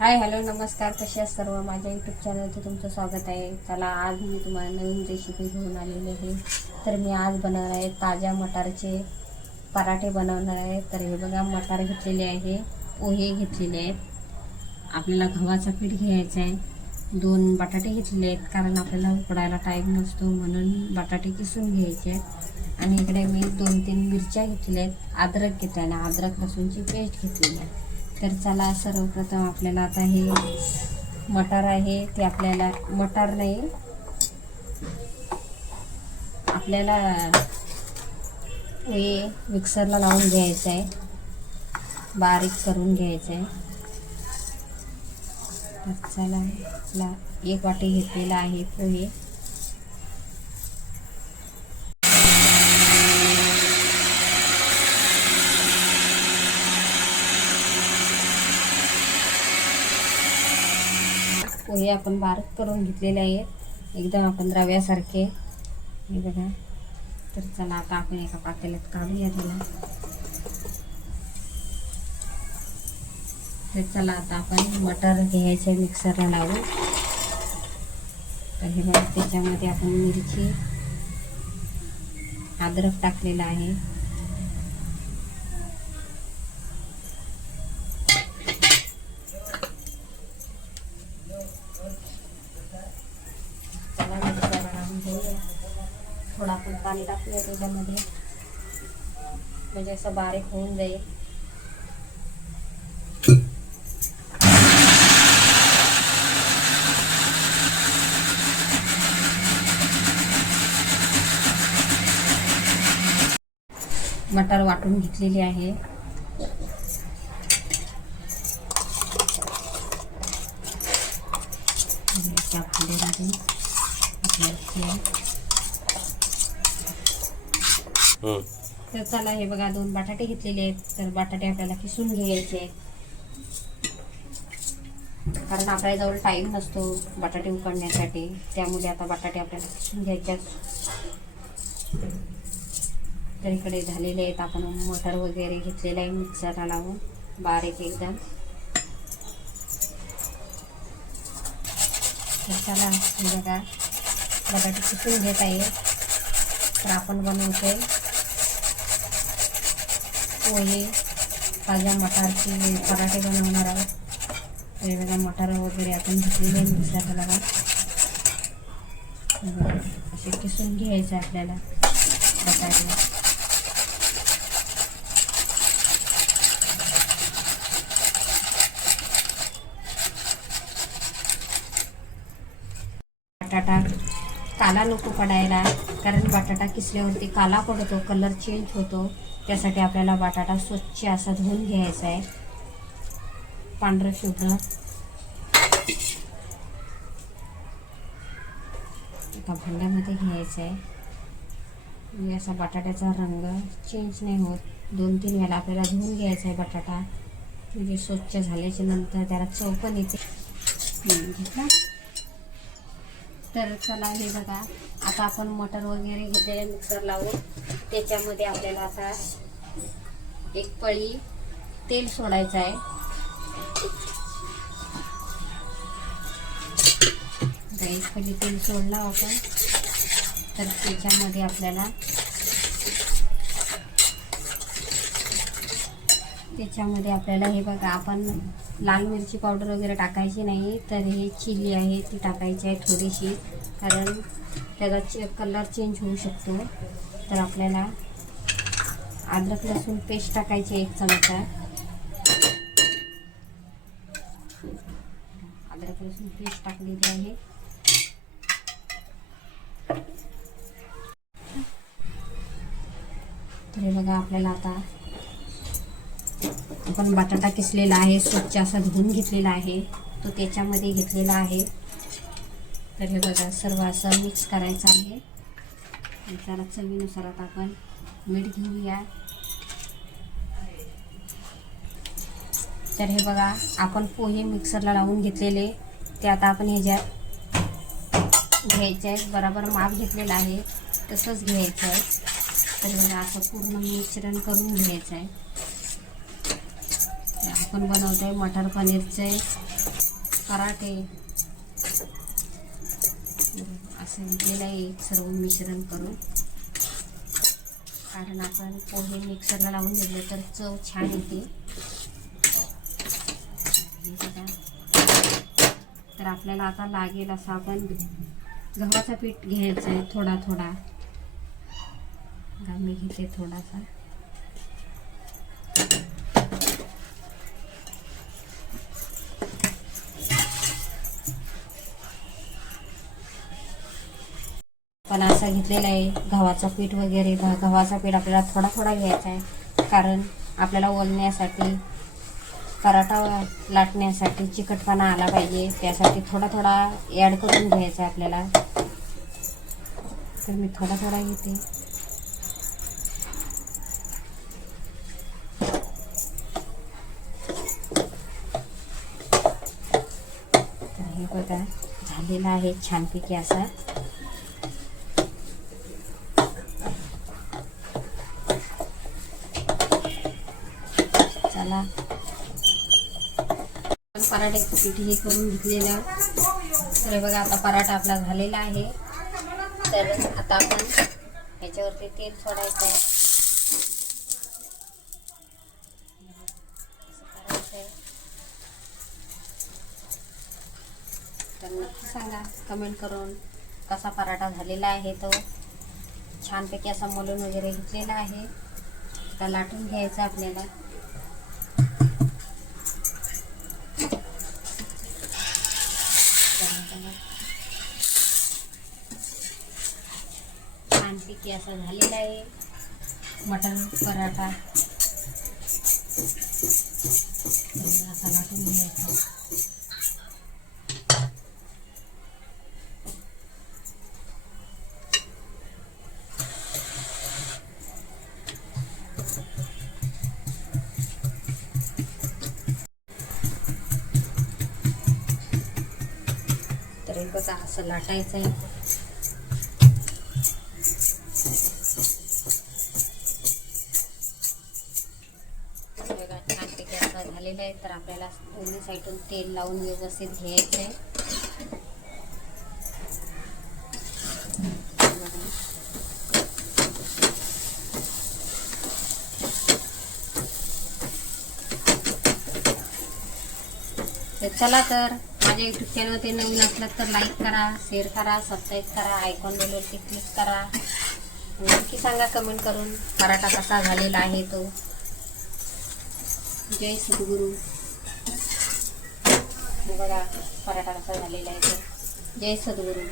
Hi hello नमस्कार, कसे आहेत सर्व. माझ्या यूट्यूब चॅनलचं तुमचं स्वागत आहे. चला, आज मी तुम्हाला नवीन रेसिपी घेऊन आलेली आहे. तर मी आज बनवणार आहे ताज्या मटारचे पराठे बनवणार आहे. तर हे बघा, मटार घेतलेले आहे, पोहे घेतलेले आहेत, आपल्याला गव्हाचं पीठ घ्यायचं आहे, 2 बटाटे घेतलेले आहेत कारण आपल्याला उकडायला टाईम नसतो म्हणून बटाटे किसून घ्यायचे आहेत. आणि इकडे मी 2-3 मिरच्या घेतलेल्या आहेत, अद्रक घेतलेलं आहे, अद्रक लसूणची पेस्ट घेतलेली आहे. तर चला, सर्वप्रथम आपल्याला आता हे मटार आहे ते आपल्याला मटार नाही आपल्याला हे मिक्सरला लावून घ्यायचं आहे, बारीक करून घ्यायचं आहे. तर चला, आपला 1 वाटी घेतलेला आहे पोहे. पोहे आपण बारीक करून घेतलेले आहेत, एकदम आपण रव्यासारखे. हे बघा. तर चला, आता आपण एका पातेल्यात काढूया त्याला. तर चला, आता आपण मटर घ्यायचे मिक्सरला लावून. तर हे बघा, त्याच्यामध्ये आपण मिरची, अद्रक टाकलेला आहे, थोडा आपण पाणी टाकूया त्याच्यामध्ये, म्हणजे असं बारीक होऊन जाईल. मटार वाटून घेतलेली आहे. तर चला, हे बघा, 2 बटाटे घेतलेले आहेत. तर बटाटे आपल्याला किसून घ्यायचे आहेत कारण आपल्याजवळ टाईम नसतो बटाटे उकडण्यासाठी, त्यामुळे आता बटाटे आपल्याला किसून घ्यायचे आहेत. तर इकडे झालेले आहेत. आपण मटर वगैरे घेतलेलं आहे मिक्सरला लावून बारीक एकदम. तर चला, हे बघा, बटाटे किसून घेत आहे. तर आपण बनवतोय पोहे, ताज्या मटारचे पराठे बनवणार आहोत. तर बघा, मटार वगैरे आपण घेतलेले मिक्सरला लावून असे किसून घ्यायचे आपल्याला बटाटे. बटाटा काला नको पडायला, कारण बटाटा किसल्यावरती काला पडतो, कलर चेंज होतो. त्यासाठी आपल्याला बटाटा स्वच्छ असा धुवून घ्यायचा आहे, पांढरं शुभ्र. एका भांड्यामध्ये घ्यायचं आहे, म्हणजे असा बटाट्याचा रंग चेंज नाही होत. 2-3 वेळा आपल्याला धुवून घ्यायचा आहे बटाटा, म्हणजे स्वच्छ झाल्याच्या नंतर त्याला चव पण येते. तर चला, हे बघा, आता आपण मटर वगैरे घेतलेले मिक्सर लावून त्याच्यामध्ये आपल्याला आता 1 पळी तेल सोडायचं आहे. आता 1 पळी तेल सोडलं आपण, तर त्याच्यामध्ये आपल्याला हे बघा, आपण लाल मिरची पावडर वगैरे टाकायची नाही. तर हे चिली आहे ती टाकायची आहे थोडीशी, कारण त्याचा कलर चेंज होऊ शकतो. तर आपल्याला अद्रक लसूण पेस्ट टाकायची 1 चमचा. अद्रक लसूण पेस्ट टाकलेली आहे. तर हे बघा, आपल्याला आता आपण बटाटा किसलेला आहे, स्वच्छ असा धुवून घेतलेला आहे, तो त्याच्यामध्ये घेतलेला आहे. तर हे बघा, सर्व असं मिक्स करायचं आहे. त्याला चवीनुसार आता आपण मीठ घेऊया. तर हे बघा, आपण पोहे मिक्सरला लावून घेतलेले ते आता आपण ह्याच्यात घ्यायचे आहेत. बरोबर माप घेतलेलं आहे तसंच घ्यायचं आहे. तर बघा, असं पूर्ण मिश्रण करून घ्यायचं आहे. आपण बनवतोय मटर पनीरचे पराठे. असं घेतलेलं आहे सर्व मिश्रण करून, कारण आपण पोहे मिक्सरला लावून घेतले तर चव छान येते. तर आपल्याला आता लागेल असं आपण गव्हाचं पीठ घ्यायचं आहे थोडा थोडा. मी घेते थोडासा. पण असं घेतलेलं आहे गव्हाचं पीठ वगैरे. गव्हाचं पीठ आपल्याला थोडा थोडा घ्यायचा आहे, कारण आपल्याला ओलण्यासाठी पराठा लाटण्यासाठी चिकटपणा आला पाहिजे, त्यासाठी थोडा थोडा ॲड करून घ्यायचा आहे आपल्याला. तर मी थोडा थोडा घेते. तर हे बघा झालेला आहे छानपैकी असा. चला पराठ्याचं पीठ हे करून घेतलेलं. तर बघा आता पराठा आपला झालेला आहे. तर आता आपण ह्याच्यावरती तेल सोडायचं आहे. तर नक्की सांगा कमेंट करून कसा पराठा झालेला आहे. तो छानपैकी असा मलून वगैरे घेतलेला आहे. आता लाटून घ्यायचा आपल्याला. छानपैकी असा झालेला आहे मटर पराठा. असा लाटून घ्यायचा. तर बघा असं लाटायचं आहे. छानपैकी असं झालेलं आहे. तर आपल्याला दोन्ही साईडून तेल लावून व्यवस्थित घ्यायचं आहे. तर चला, तर माझ्या यूट्यूब चॅनलवरती नवीन असलं तर लाईक करा, शेअर करा, सबस्क्राईब करा, आयकॉन बेलवरती क्लिक करा. नक्की सांगा कमेंट करून पराठा कसा झालेला आहे तो. जय सद्गुरू. बघा पराठा कसा झालेला आहे तो. जय सद्गुरू.